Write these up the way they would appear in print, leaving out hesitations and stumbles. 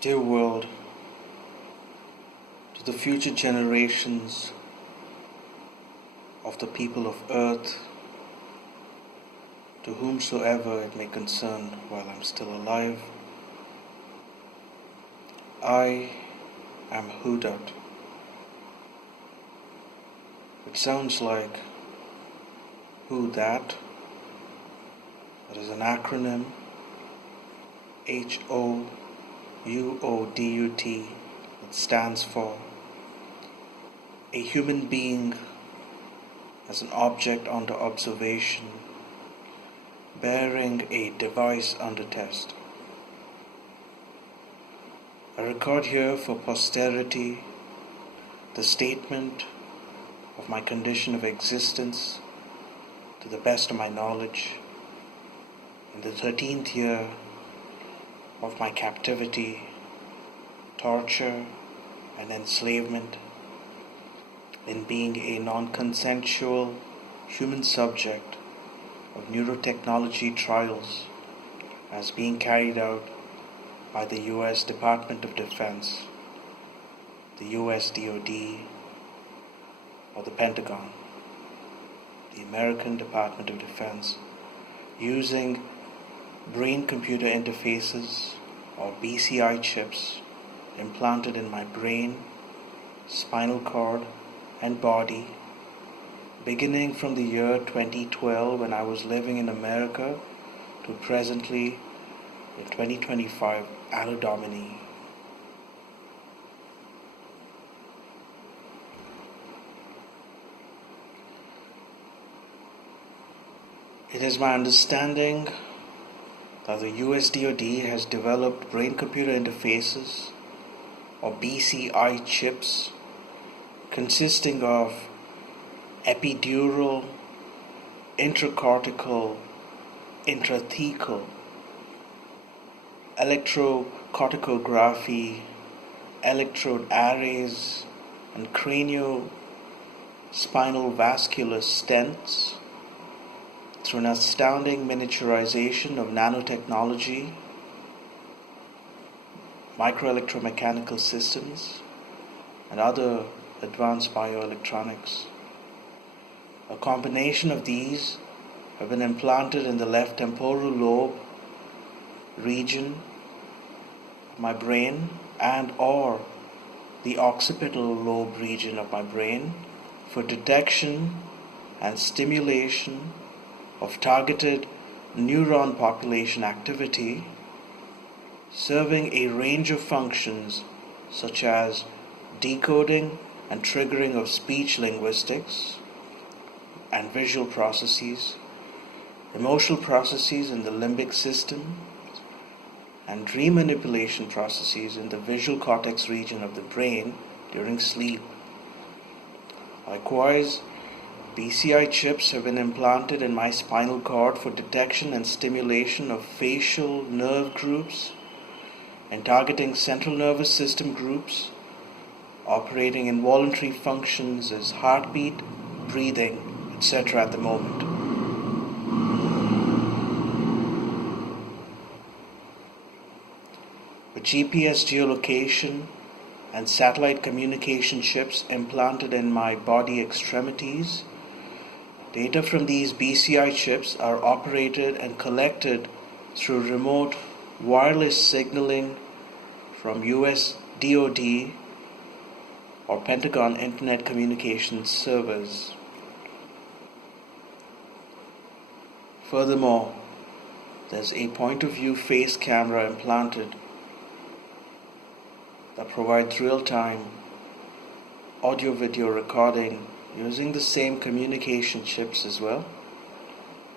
Dear world, to the future generations of the people of earth, to whomsoever it may concern while I'm still alive, I am HOUODUT, which sounds like who that. That is an acronym, h.o.u.o.d.u.t. It stands for a human being as an object under observation, bearing a device under test. I record here for posterity the statement of my condition of existence to the best of my knowledge in the 13th year of my captivity, torture, and enslavement in being a non-consensual human subject of neurotechnology trials as being carried out by the US Department of Defense, the USDoD, or the Pentagon, the American Department of Defense, using brain-computer interfaces or BCI chips implanted in my brain, spinal cord, and body, beginning from the year 2012 when I was living in America to presently in 2025, Anno Domini. It is my understanding that the USDoD has developed brain-computer interfaces or BCI chips consisting of epidural, intracortical, intrathecal, electrocorticography, electrode arrays, and cranial-spinal vascular stents through an astounding miniaturization of nanotechnology, microelectromechanical systems, and other advanced bioelectronics. A combination of these have been implanted in the left temporal lobe region of my brain and or the occipital lobe region of my brain for detection and stimulation of targeted neuron population activity, serving a range of functions such as decoding and triggering of speech linguistics and visual processes, emotional processes in the limbic system, and dream manipulation processes in the visual cortex region of the brain during sleep. Likewise, BCI chips have been implanted in my spinal cord for detection and stimulation of facial nerve groups and targeting central nervous system groups, operating involuntary functions as heartbeat, breathing, etc. at the moment. With GPS geolocation and satellite communication chips implanted in my body extremities, data from these BCI chips are operated and collected through remote wireless signaling from USDoD or Pentagon Internet Communications servers. Furthermore, there's a point-of-view face camera implanted that provides real-time audio-video recording using the same communication chips as well.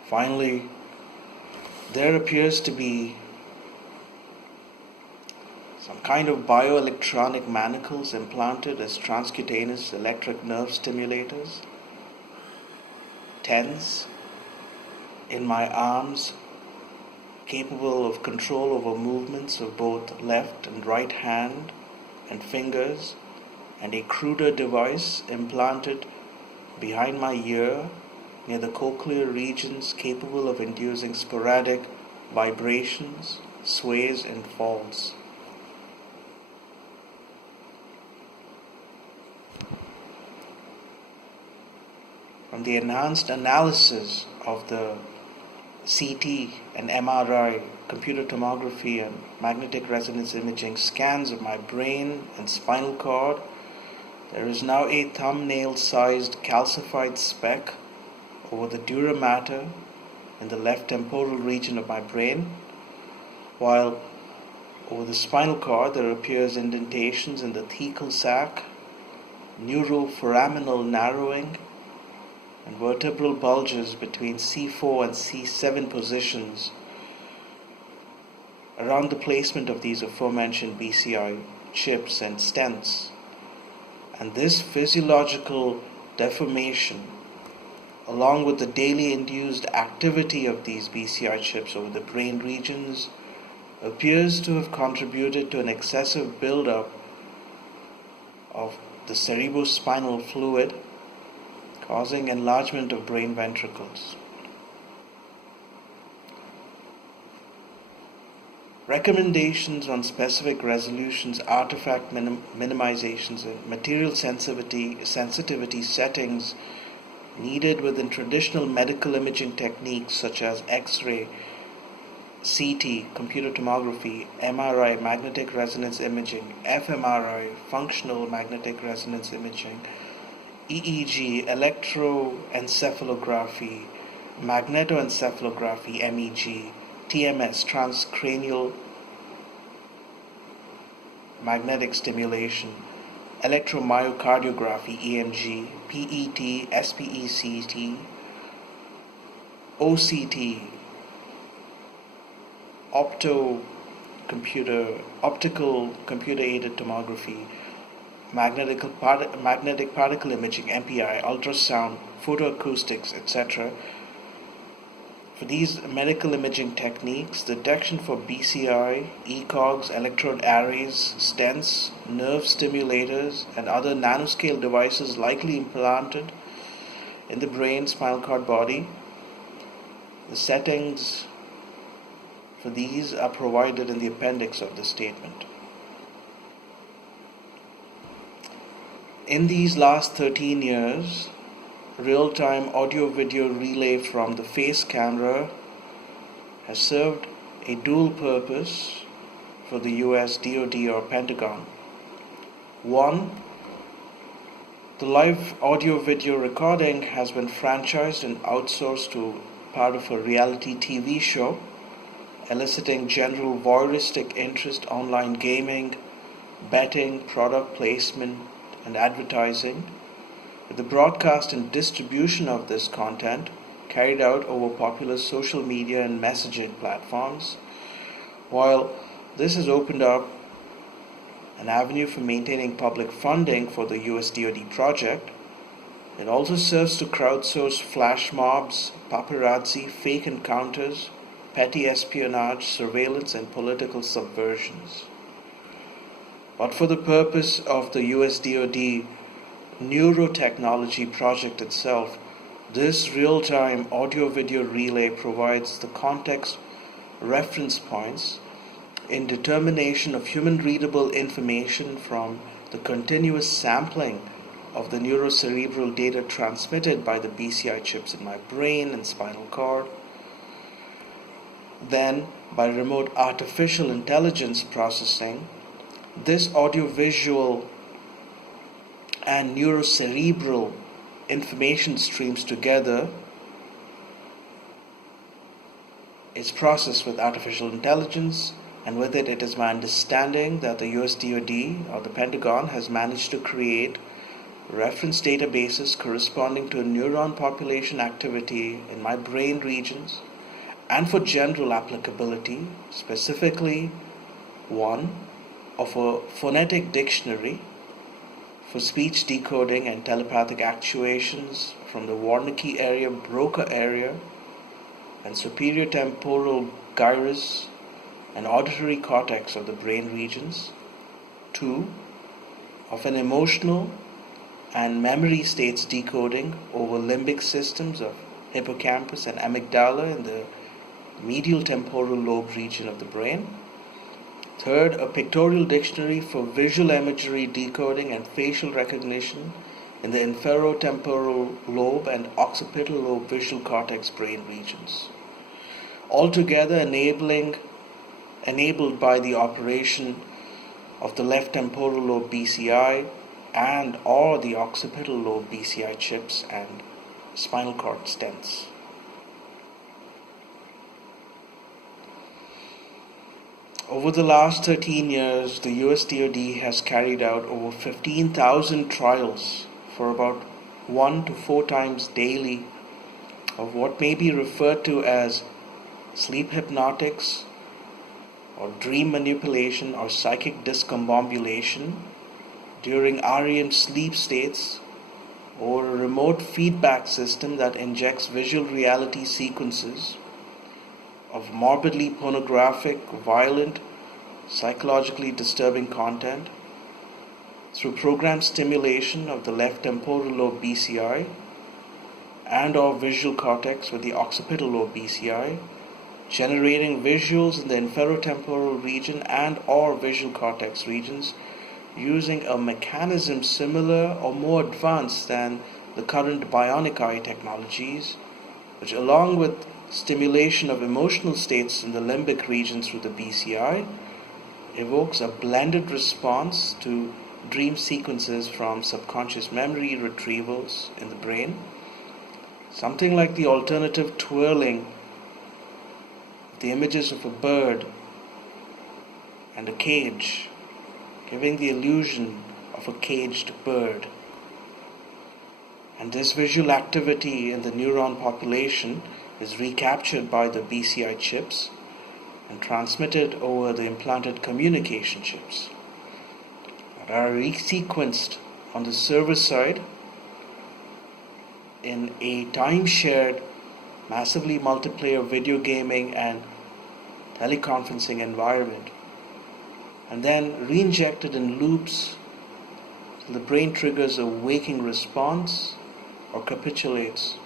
Finally, there appears to be some kind of bioelectronic manacles implanted as transcutaneous electric nerve stimulators, TENS, in my arms, capable of control over movements of both left and right hand and fingers, and a cruder device implanted behind my ear near the cochlear regions capable of inducing sporadic vibrations, sways, and falls. from the enhanced analysis of the CT and MRI, computer tomography and magnetic resonance imaging scans of my brain and spinal cord, there is now a thumbnail-sized calcified speck over the dura mater in the left temporal region of my brain, while over the spinal cord there appears indentations in the thecal sac, neuroforaminal narrowing, and vertebral bulges between C4 and C7 positions around the placement of these aforementioned BCI chips and stents. And this physiological deformation, along with the daily induced activity of these BCI chips over the brain regions, appears to have contributed to an excessive buildup of the cerebrospinal fluid, causing enlargement of brain ventricles. Recommendations on specific resolutions, artifact minimizations, and material sensitivity settings needed within traditional medical imaging techniques such as X-ray, CT, computer tomography, MRI, magnetic resonance imaging, fMRI, functional magnetic resonance imaging, EEG, electroencephalography, magnetoencephalography, MEG, TMS, transcranial magnetic stimulation, electromyocardiography, EMG, PET, SPECT, OCT, optical computer-aided tomography, magnetic particle imaging, MPI, ultrasound, photoacoustics, etc. For these medical imaging techniques, detection for BCI, ECOGs, electrode arrays, stents, nerve stimulators, and other nanoscale devices likely implanted in the brain, spinal cord, body. The settings for these are provided in the appendix of the statement. In these last 13 years, real-time audio-video relay from the face camera has served a dual purpose for the USDoD or Pentagon. One, the live audio-video recording has been franchised and outsourced to part of a reality TV show, eliciting general voyeuristic interest, online gaming, betting, product placement, and advertising, with the broadcast and distribution of this content carried out over popular social media and messaging platforms. While this has opened up an avenue for maintaining public funding for the USDoD project, it also serves to crowdsource flash mobs, paparazzi, fake encounters, petty espionage, surveillance, and political subversions. But for the purpose of the USDoD neurotechnology project itself, this real-time audio-video relay provides the context reference points in determination of human-readable information from the continuous sampling of the neurocerebral data transmitted by the BCI chips in my brain and spinal cord. Then, by remote artificial intelligence processing, this audiovisual and neurocerebral information streams together is processed with artificial intelligence, and with it is my understanding that the USDoD or the Pentagon has managed to create reference databases corresponding to neuron population activity in my brain regions, and for general applicability, specifically one of a phonetic dictionary for speech decoding and telepathic actuations from the Wernicke area, Broca area, and superior temporal gyrus and auditory cortex of the brain regions. 2. Of an emotional and memory states decoding over limbic systems of hippocampus and amygdala in the medial temporal lobe region of the brain. 3rd, a pictorial dictionary for visual imagery decoding and facial recognition in the inferotemporal lobe and occipital lobe visual cortex brain regions, altogether enabled by the operation of the left temporal lobe BCI and or the occipital lobe BCI chips and spinal cord stents. Over the last 13 years, the USDoD has carried out over 15,000 trials for about 1 to 4 times daily of what may be referred to as sleep hypnotics or dream manipulation or psychic discombobulation during REM sleep states, or a remote feedback system that injects visual reality sequences of morbidly pornographic, violent, psychologically disturbing content through programmed stimulation of the left temporal lobe BCI and or visual cortex with the occipital lobe BCI, generating visuals in the inferotemporal region and or visual cortex regions using a mechanism similar or more advanced than the current bionic eye technologies, which along with stimulation of emotional states in the limbic region through the BCI evokes a blended response to dream sequences from subconscious memory retrievals in the brain, something like the alternative twirling of the images of a bird and a cage, giving the illusion of a caged bird. And this visual activity in the neuron population is recaptured by the BCI chips and transmitted over the implanted communication chips that are resequenced on the server side in a time-shared, massively multiplayer video gaming and teleconferencing environment, and then re-injected in loops till the brain triggers a waking response or capitulates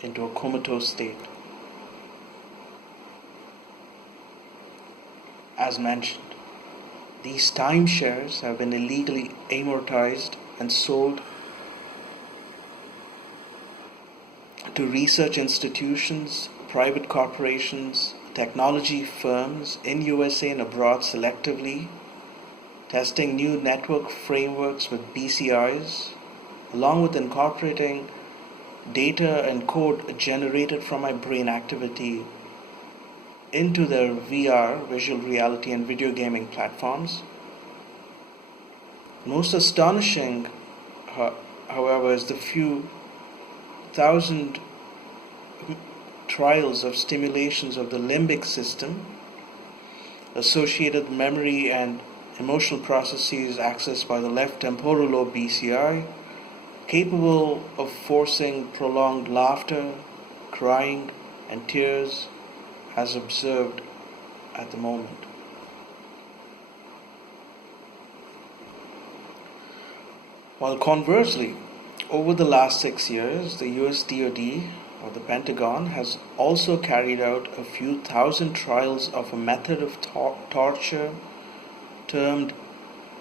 into a comatose state. As mentioned, these timeshares have been illegally amortized and sold to research institutions, private corporations, technology firms in USA and abroad selectively, testing new network frameworks with BCIs, along with incorporating data and code generated from my brain activity into their VR, visual reality and video gaming platforms. Most astonishing, however, is the few thousand trials of stimulations of the limbic system, associated memory and emotional processes accessed by the left temporal lobe BCI, capable of forcing prolonged laughter, crying, and tears, as observed at the moment. While conversely, over the last 6 years, the USDoD or the Pentagon has also carried out a few thousand trials of a method of torture termed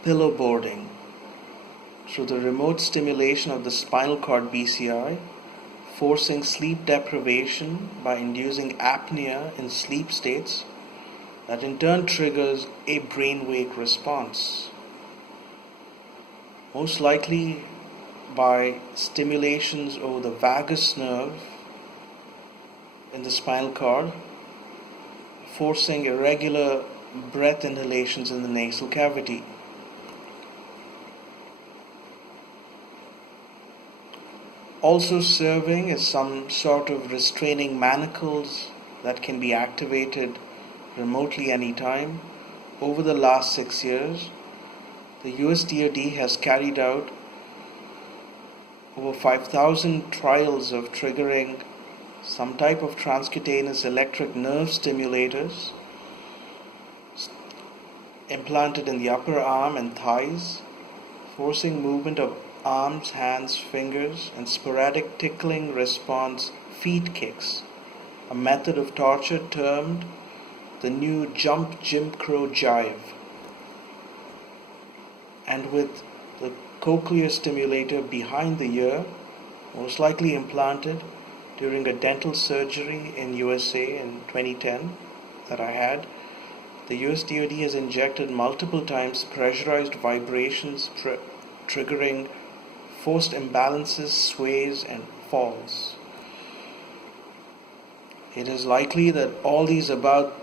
pillow boarding through the remote stimulation of the spinal cord BCI, forcing sleep deprivation by inducing apnea in sleep states that in turn triggers a brainwake response, most likely by stimulations over the vagus nerve in the spinal cord, forcing irregular breath inhalations in the nasal cavity. Also serving as some sort of restraining manacles that can be activated remotely anytime. Over the last 6 years, the USDoD has carried out over 5,000 trials of triggering some type of transcutaneous electric nerve stimulators implanted in the upper arm and thighs, forcing movement of arms, hands, fingers, and sporadic tickling response feet kicks, a method of torture termed the new jump Jim Crow jive. And with the cochlear stimulator behind the ear, most likely implanted during a dental surgery in USA in 2010 that I had. The USDoD has injected multiple times pressurized vibrations triggering forced imbalances, sways, and falls. It is likely that all these about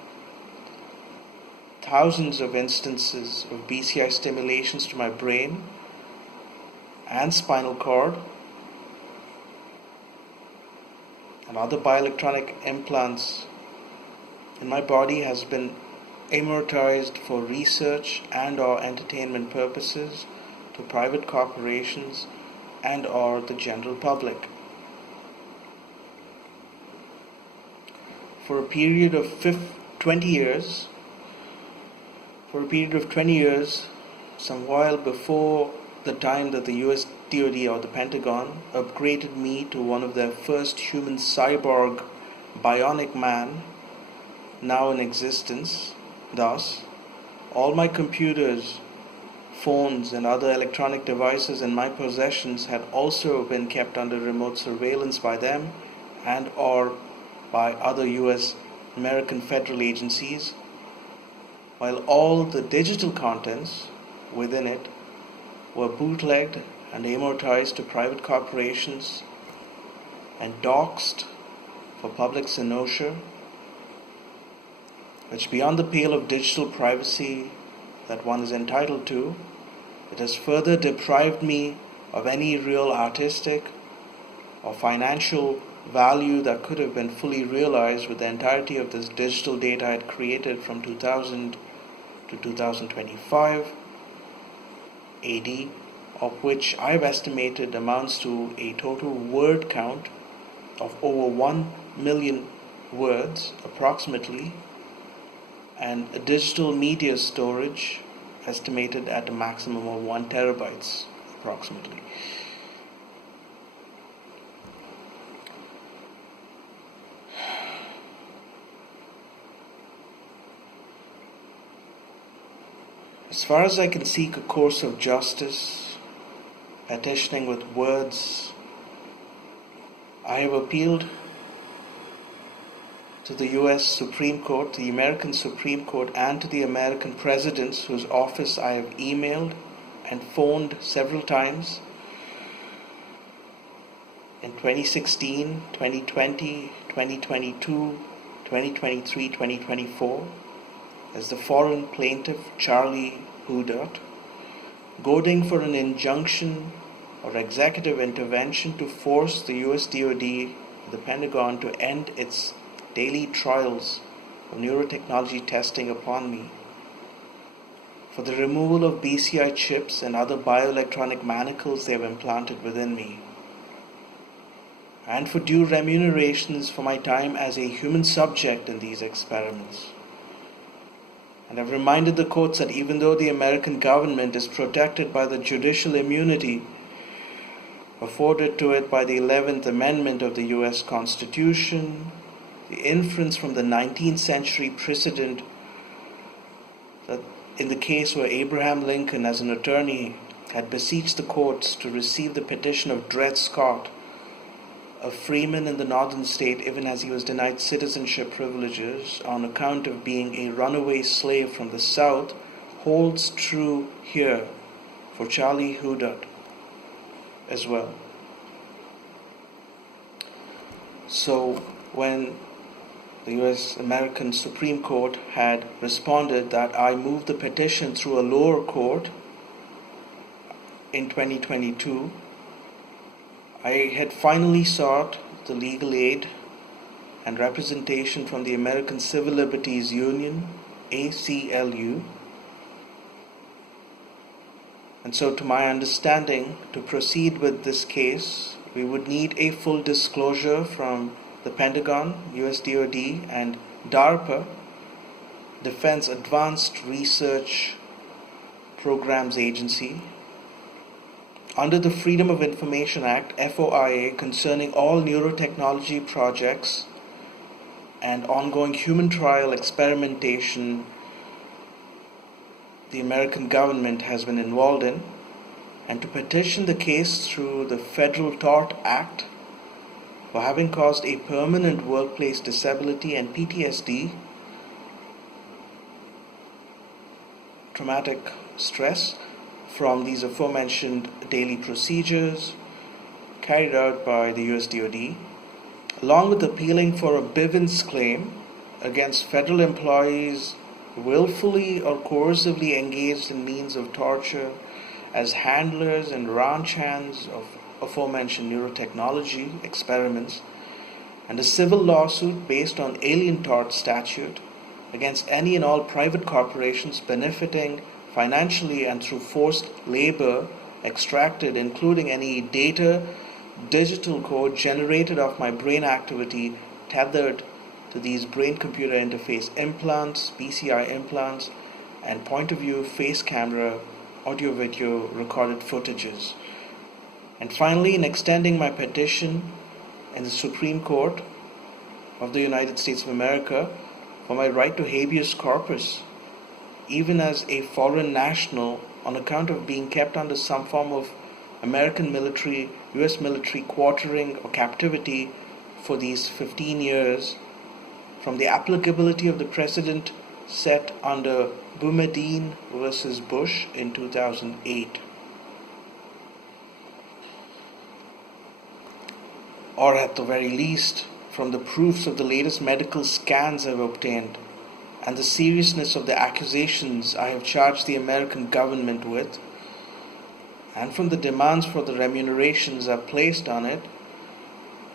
thousands of instances of BCI stimulations to my brain and spinal cord and other bioelectronic implants in my body has been amortized for research and or entertainment purposes to private corporations and or the general public. For a period of 20 years, some while before the time that the USDoD or the Pentagon upgraded me to one of their first Human-Cyborg bionic man now in existence. Thus, all my computers, phones, and other electronic devices in my possessions had also been kept under remote surveillance by them and or by other US American federal agencies, while all the digital contents within it were bootlegged and amortized to private corporations and doxed for public cynosure, which beyond the pale of digital privacy that one is entitled to, it has further deprived me of any real artistic or financial value that could have been fully realized with the entirety of this digital data I had created from 2000 to 2025 AD, of which I've estimated amounts to a total word count of over 1 million words approximately, and a digital media storage estimated at a maximum of 1 terabytes approximately. As far as I can seek a course of justice, petitioning with words, I have appealed to the US Supreme Court, the American Supreme Court, and to the American presidents whose office I have emailed and phoned several times in 2016, 2020, 2022, 2023, 2024, as the foreign plaintiff Charlie HOUODUT, goading for an injunction or executive intervention to force the USDoD, the Pentagon, to end its daily trials of neurotechnology testing upon me, for the removal of BCI chips and other bioelectronic manacles they have implanted within me, and for due remunerations for my time as a human subject in these experiments. And I've reminded the courts that even though the American government is protected by the judicial immunity afforded to it by the 11th Amendment of the US Constitution, the inference from the 19th century precedent that in the case where Abraham Lincoln as an attorney had beseeched the courts to receive the petition of Dred Scott, a freeman in the northern state, even as he was denied citizenship privileges on account of being a runaway slave from the south, holds true here for Charlie HOUODUT as well. So when the US American Supreme Court had responded that I moved the petition through a lower court in 2022, I had finally sought the legal aid and representation from the American Civil Liberties Union, ACLU. And so to my understanding, to proceed with this case, we would need a full disclosure from the Pentagon, USDoD, and DARPA, Defense Advanced Research Programs Agency, under the Freedom of Information Act, FOIA, concerning all neurotechnology projects and ongoing human trial experimentation the American government has been involved in, and to petition the case through the Federal Tort Act for having caused a permanent workplace disability and PTSD, traumatic stress, from these aforementioned daily procedures carried out by the USDoD, along with appealing for a Bivens claim against federal employees willfully or coercively engaged in means of torture as handlers and ranch hands of aforementioned neurotechnology experiments, and a civil lawsuit based on Alien Tort Statute against any and all private corporations benefiting financially and through forced labor extracted, including any data, digital code generated of my brain activity tethered to these brain-computer interface implants, BCI implants, and point-of-view face camera audio-video recorded footages. And finally, in extending my petition in the Supreme Court of the United States of America for my right to habeas corpus, even as a foreign national, on account of being kept under some form of American military, US military quartering or captivity for these 15 years, from the applicability of the precedent set under Boumediene versus Bush in 2008. Or at the very least, from the proofs of the latest medical scans I've obtained and the seriousness of the accusations I have charged the American government with, and from the demands for the remunerations I've placed on it,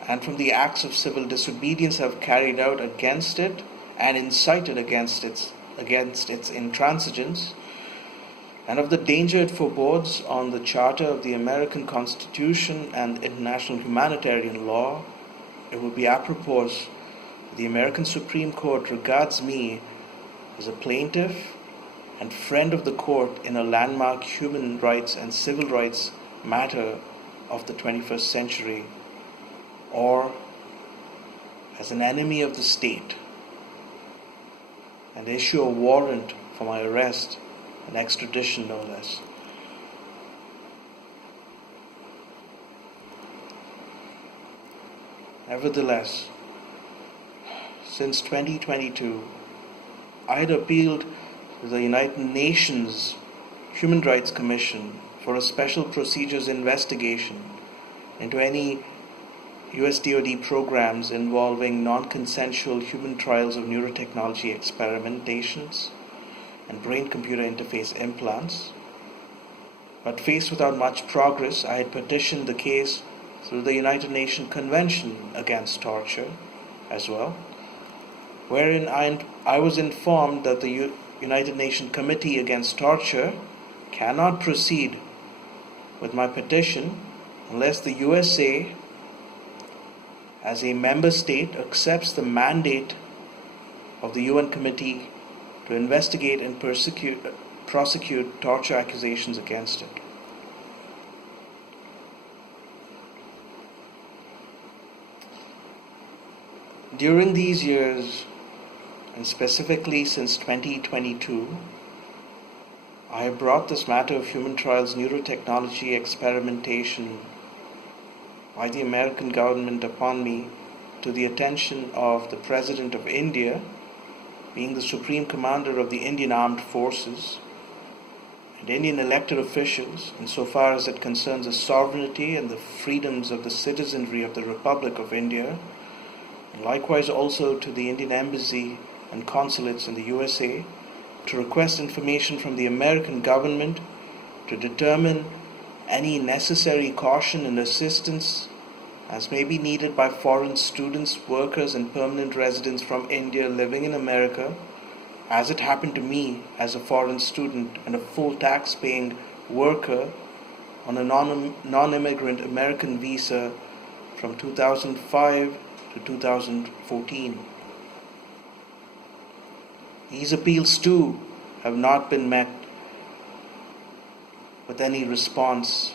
and from the acts of civil disobedience I've carried out against it and incited against its intransigence, and of the danger it forebodes on the Charter of the American Constitution and international humanitarian law, it would be apropos that the American Supreme Court regards me as a plaintiff and friend of the court in a landmark human rights and civil rights matter of the 21st century, or as an enemy of the state, and issue a warrant for my arrest and extradition, no less. Nevertheless, since 2022, I had appealed to the United Nations Human Rights Commission for a special procedures investigation into any USDoD programs involving non-consensual human trials of neurotechnology experimentations and brain-computer interface implants. But faced without much progress, I had petitioned the case through the United Nations Convention Against Torture as well, wherein I was informed that the United Nations Committee Against Torture cannot proceed with my petition unless the USA as a member state accepts the mandate of the UN Committee to investigate and prosecute torture accusations against it. During these years, and specifically since 2022, I have brought this matter of human trials neurotechnology experimentation by the American government upon me to the attention of the President of India, being the Supreme Commander of the Indian Armed Forces, and Indian elected officials, insofar as it concerns the sovereignty and the freedoms of the citizenry of the Republic of India, and likewise also to the Indian Embassy and consulates in the USA, to request information from the American government to determine any necessary caution and assistance as may be needed by foreign students, workers, and permanent residents from India living in America, as it happened to me as a foreign student and a full tax-paying worker on a non-immigrant American visa from 2005 to 2014. These appeals too have not been met with any response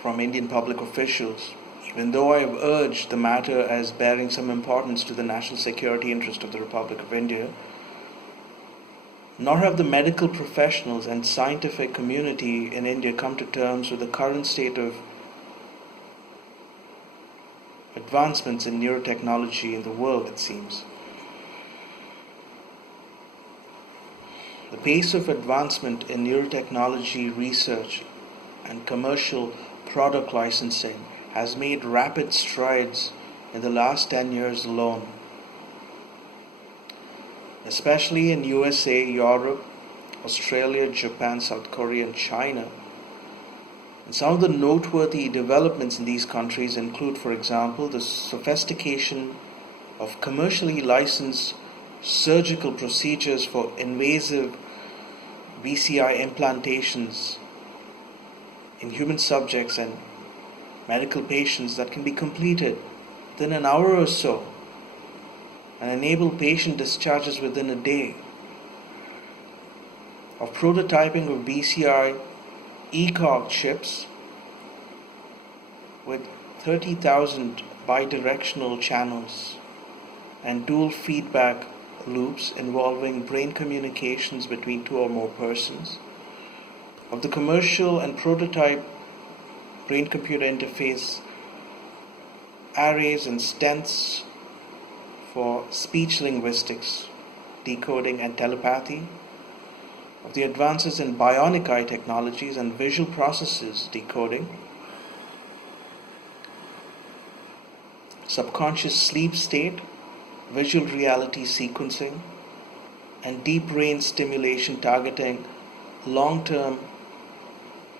from Indian public officials, even though I have urged the matter as bearing some importance to the national security interest of the Republic of India. nor have the medical professionals and scientific community in India come to terms with the current state of advancements in neurotechnology in the world, it seems. The pace of advancement in neurotechnology research and commercial product licensing has made rapid strides in the last 10 years alone, especially in USA, Europe, Australia, Japan, South Korea, and China. And some of the noteworthy developments in these countries include, for example, the sophistication of commercially licensed surgical procedures for invasive BCI implantations in human subjects and medical patients that can be completed within an hour or so and enable patient discharges within a day. Of prototyping of BCI ECOG chips with 30,000 bidirectional channels and dual feedback loops involving brain communications between two or more persons. Of the commercial and prototype brain-computer interface arrays and stents for speech linguistics, decoding and telepathy. Of the advances in bionic eye technologies and visual processes decoding, subconscious sleep state, visual reality sequencing, and deep brain stimulation targeting long-term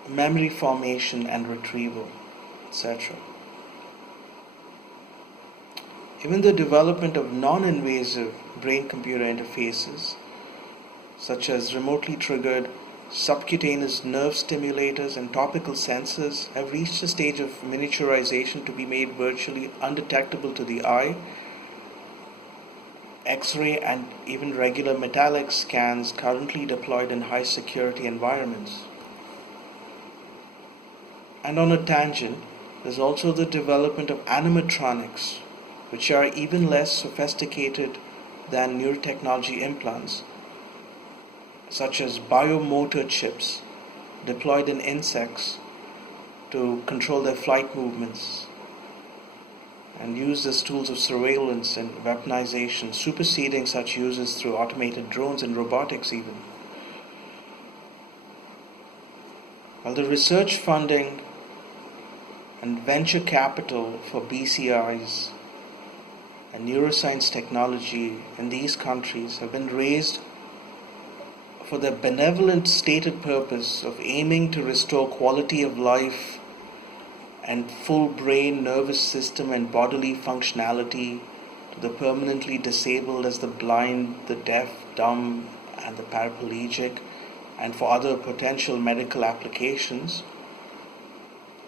memory formation and retrieval, etc. Even the development of non-invasive brain-computer interfaces, such as remotely triggered subcutaneous nerve stimulators and topical sensors, have reached a stage of miniaturization to be made virtually undetectable to the eye. X-ray and even regular metallic scans currently deployed in high security environments. And on a tangent, there's also the development of animatronics, which are even less sophisticated than neurotechnology implants, such as biomotor chips deployed in insects to control their flight movements and used as tools of surveillance and weaponization, superseding such uses through automated drones and robotics even. While the research funding and venture capital for BCIs and neuroscience technology in these countries have been raised for the benevolent stated purpose of aiming to restore quality of life and full brain, nervous system and bodily functionality to the permanently disabled as the blind, the deaf, dumb and the paraplegic, and for other potential medical applications,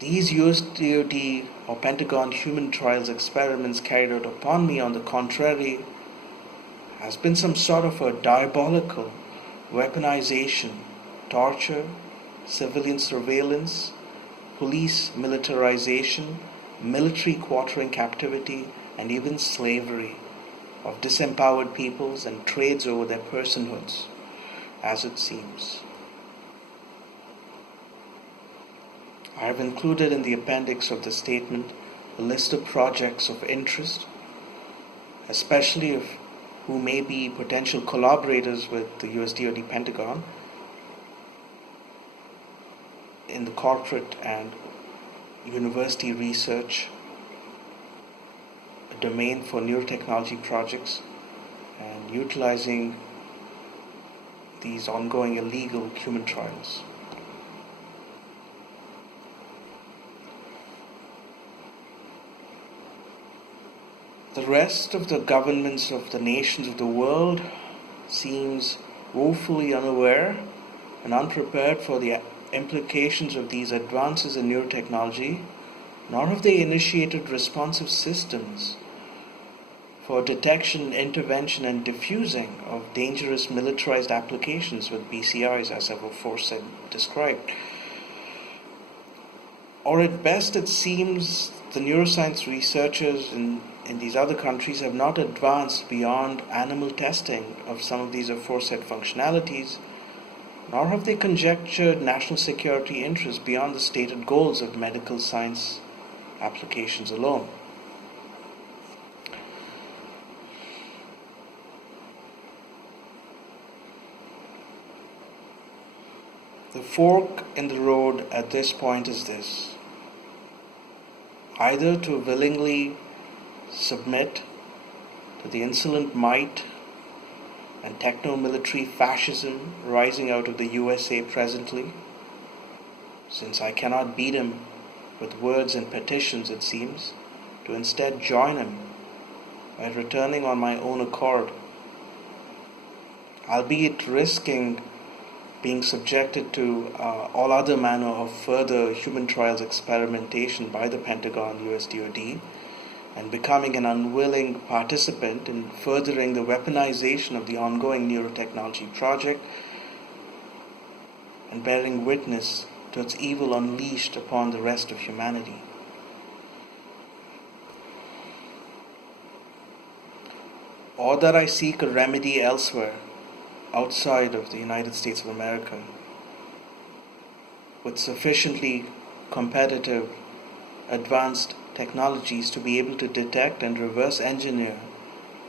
these USDoD or Pentagon human trials experiments carried out upon me, on the contrary, has been some sort of a diabolical weaponization, torture, civilian surveillance, police militarization, military quartering captivity, and even slavery of disempowered peoples and trades over their personhoods, as it seems. I have included in the appendix of the statement a list of projects of interest, especially of who may be potential collaborators with the USDoD Pentagon in the corporate and university research domain for neurotechnology projects and utilizing these ongoing illegal human trials. The rest of the governments of the nations of the world seems woefully unaware and unprepared for the implications of these advances in neurotechnology, nor have they initiated responsive systems for detection, intervention, and diffusing of dangerous militarized applications with BCIs, as I've aforesaid described. Or at best it seems the neuroscience researchers in these other countries have not advanced beyond animal testing of some of these aforesaid functionalities, nor have they conjectured national security interests beyond the stated goals of medical science applications alone. The fork in the road at this point is this: either to willingly submit to the insolent might and techno-military fascism rising out of the USA presently, since I cannot beat him with words and petitions, it seems, to instead join him by returning on my own accord, albeit risking being subjected to all other manner of further human trials experimentation by the Pentagon, USDoD, and becoming an unwilling participant in furthering the weaponization of the ongoing neurotechnology project and bearing witness to its evil unleashed upon the rest of humanity. Or that I seek a remedy elsewhere, outside of the United States of America, with sufficiently competitive, advanced technologies to be able to detect and reverse engineer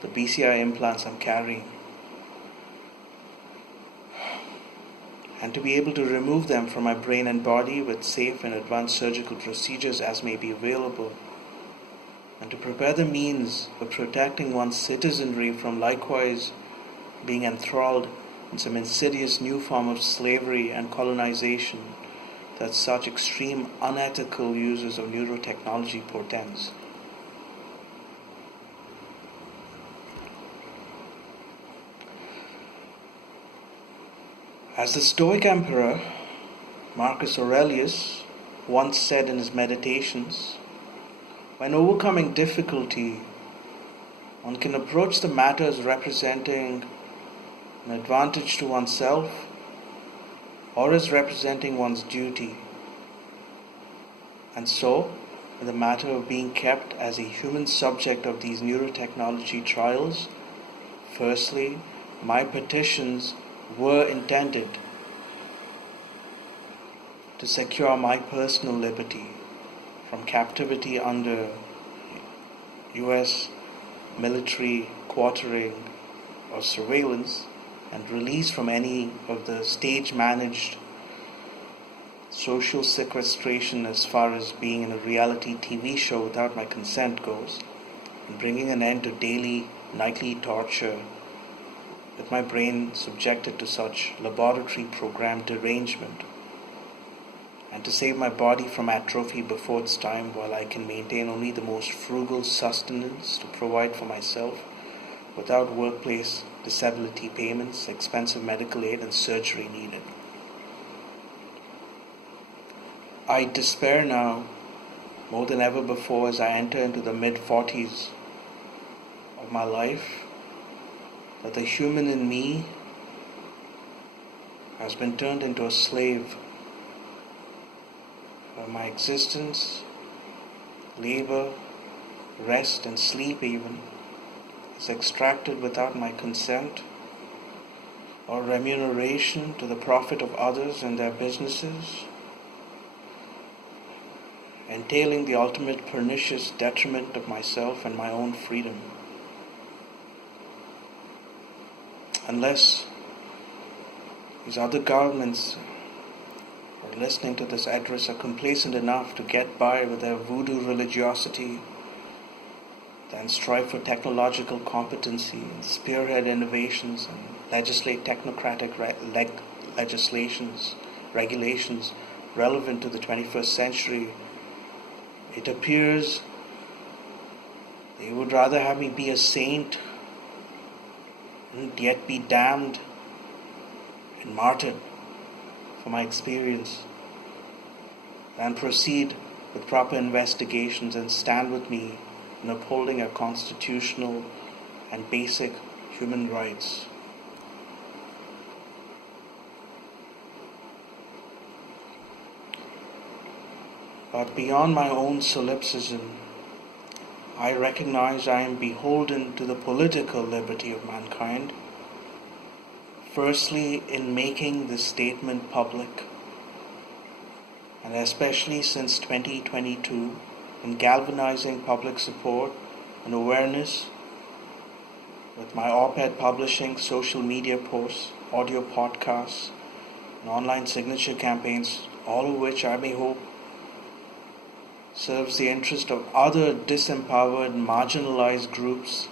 the BCI implants I'm carrying, and to be able to remove them from my brain and body with safe and advanced surgical procedures as may be available, and to prepare the means of protecting one's citizenry from likewise being enthralled in some insidious new form of slavery and colonization that such extreme unethical uses of neurotechnology portends. As the Stoic Emperor Marcus Aurelius once said in his meditations, when overcoming difficulty, one can approach the matter as representing an advantage to oneself or as representing one's duty. And so, in the matter of being kept as a human subject of these neurotechnology trials, firstly, my petitions were intended to secure my personal liberty from captivity under US military quartering or surveillance, and release from any of the stage-managed social sequestration as far as being in a reality TV show without my consent goes, and bringing an end to daily, nightly torture with my brain subjected to such laboratory-programmed derangement, and to save my body from atrophy before its time while I can maintain only the most frugal sustenance to provide for myself without workplace disability payments, expensive medical aid, and surgery needed. I despair now, more than ever before, as I enter into the mid-40s of my life, that the human in me has been turned into a slave, where my existence, labor, rest, and sleep even is extracted without my consent or remuneration to the profit of others and their businesses, entailing the ultimate pernicious detriment of myself and my own freedom. Unless these other governments who are listening to this address are complacent enough to get by with their voodoo religiosity, then strive for technological competency and spearhead innovations and legislate technocratic regulations relevant to the 21st century, it appears they would rather have me be a saint and yet be damned and martyred for my experience than proceed with proper investigations and stand with me in upholding our constitutional and basic human rights. But beyond my own solipsism, I recognize I am beholden to the political liberty of mankind, firstly in making this statement public, and especially since 2022 in galvanizing public support and awareness with my op-ed publishing, social media posts, audio podcasts, and online signature campaigns, all of which I may hope serves the interest of other disempowered, marginalized groups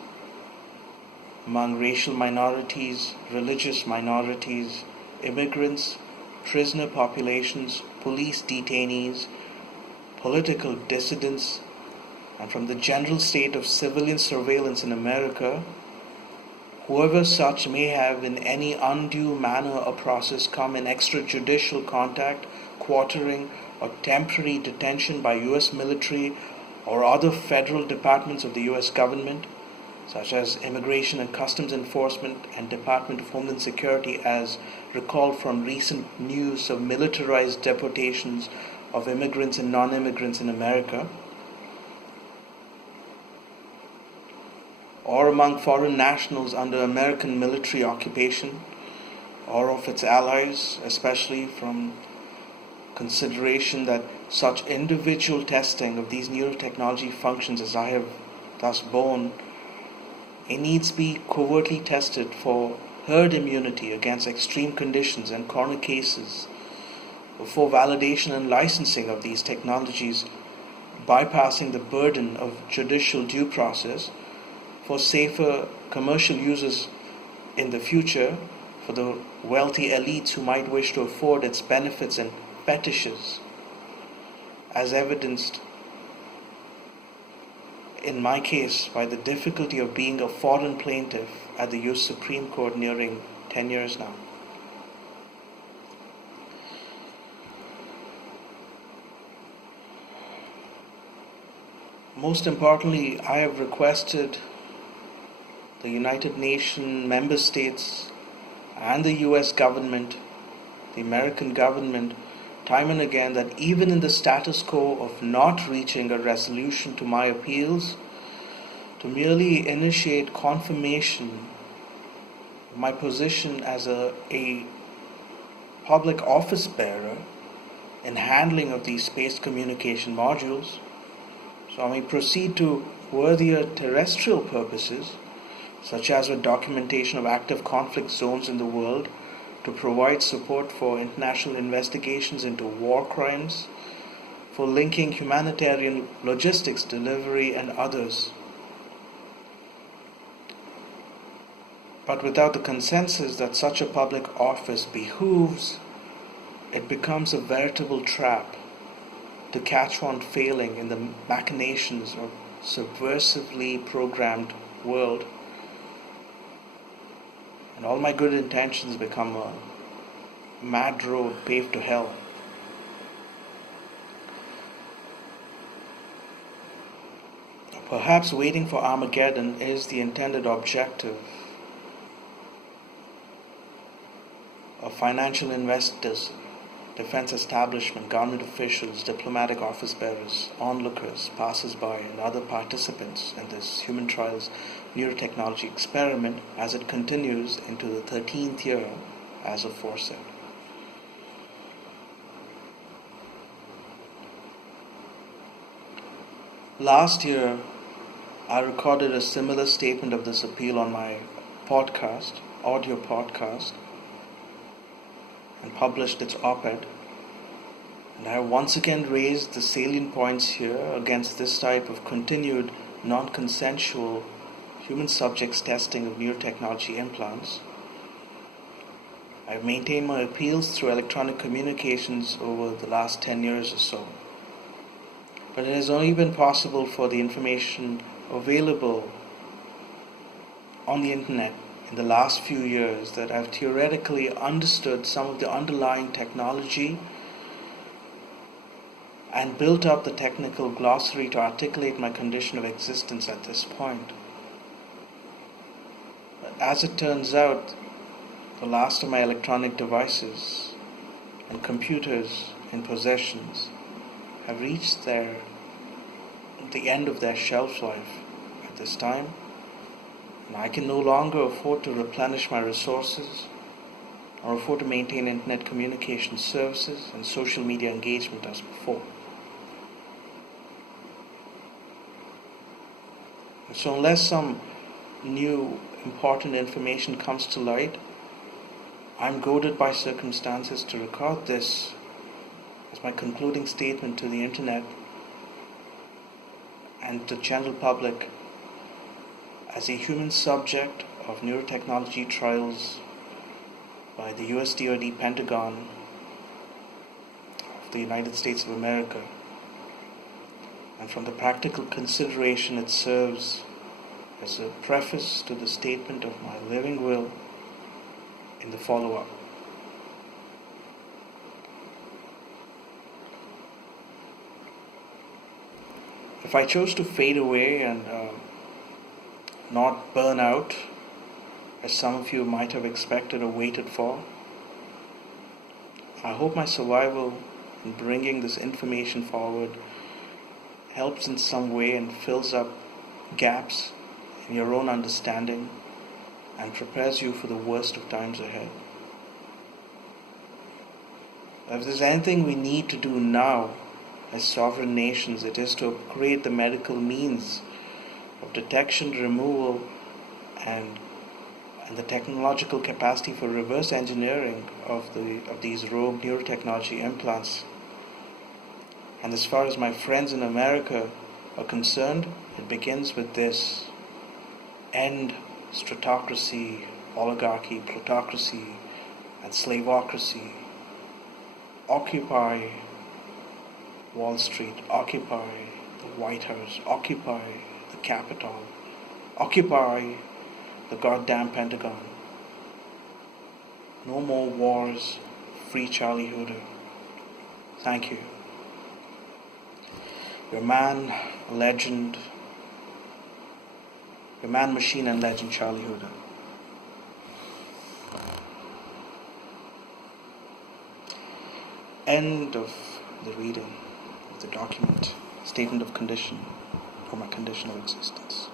among racial minorities, religious minorities, immigrants, prisoner populations, police detainees, political dissidents, and from the general state of civilian surveillance in America, whoever such may have in any undue manner or process come in extrajudicial contact, quartering, or temporary detention by U.S. military or other federal departments of the U.S. government, such as Immigration and Customs Enforcement and Department of Homeland Security, as recalled from recent news of militarized deportations of immigrants and non-immigrants in America, or among foreign nationals under American military occupation, or of its allies, especially from consideration that such individual testing of these neurotechnology functions as I have thus borne, it needs be covertly tested for herd immunity against extreme conditions and corner cases before validation and licensing of these technologies, bypassing the burden of judicial due process for safer commercial uses in the future for the wealthy elites who might wish to afford its benefits and fetishes, as evidenced in my case by the difficulty of being a foreign plaintiff at the U.S. Supreme Court nearing 10 years now. Most importantly, I have requested the United Nations member states and the U.S. government, the American government, time and again, that even in the status quo of not reaching a resolution to my appeals, to merely initiate confirmation of my position as a public office bearer in handling of these space communication modules, so I may proceed to worthier terrestrial purposes, such as with documentation of active conflict zones in the world, to provide support for international investigations into war crimes, for linking humanitarian logistics, delivery, and others. But without the consensus that such a public office behooves, it becomes a veritable trap to catch one failing in the machinations of subversively programmed world, and all my good intentions become a mad road paved to hell. Perhaps waiting for Armageddon is the intended objective of financial investors, defense establishment, government officials, diplomatic office bearers, onlookers, passers-by, and other participants in this human trials neurotechnology experiment as it continues into the 13th year as aforesaid. Last year, I recorded a similar statement of this appeal on my podcast, audio podcast, and published its op-ed. And I have once again raised the salient points here against this type of continued non-consensual human subjects testing of neurotechnology implants. I have maintained my appeals through electronic communications over the last 10 years or so. But it has only been possible for the information available on the internet in the last few years that I've theoretically understood some of the underlying technology and built up the technical glossary to articulate my condition of existence at this point. But as it turns out, the last of my electronic devices and computers in possessions have reached the end of their shelf life at this time, and I can no longer afford to replenish my resources or afford to maintain internet communication services and social media engagement as before. So unless some new important information comes to light, I'm goaded by circumstances to record this as my concluding statement to the internet and the general public as a human subject of neurotechnology trials by the USDoD Pentagon of the United States of America. And from the practical consideration, it serves as a preface to the statement of my living will in the follow-up. If I chose to fade away and not burn out, as some of you might have expected or waited for, I hope my survival in bringing this information forward helps in some way and fills up gaps in your own understanding and prepares you for the worst of times ahead. If there's anything we need to do now as sovereign nations, it is to upgrade the medical means of detection, removal, and the technological capacity for reverse engineering of these rogue neurotechnology implants. And as far as my friends in America are concerned, it begins with this: end stratocracy, oligarchy, plutocracy, and slavocracy. Occupy Wall Street, occupy the White House, occupy the Capitol, occupy the goddamn Pentagon. No more wars, free Charlie HOUOUDUT. Thank you. Your man, legend, your man, machine, and legend, Charlie HOUOUDUT. End of the reading of the document, statement of condition, or my condition of existence.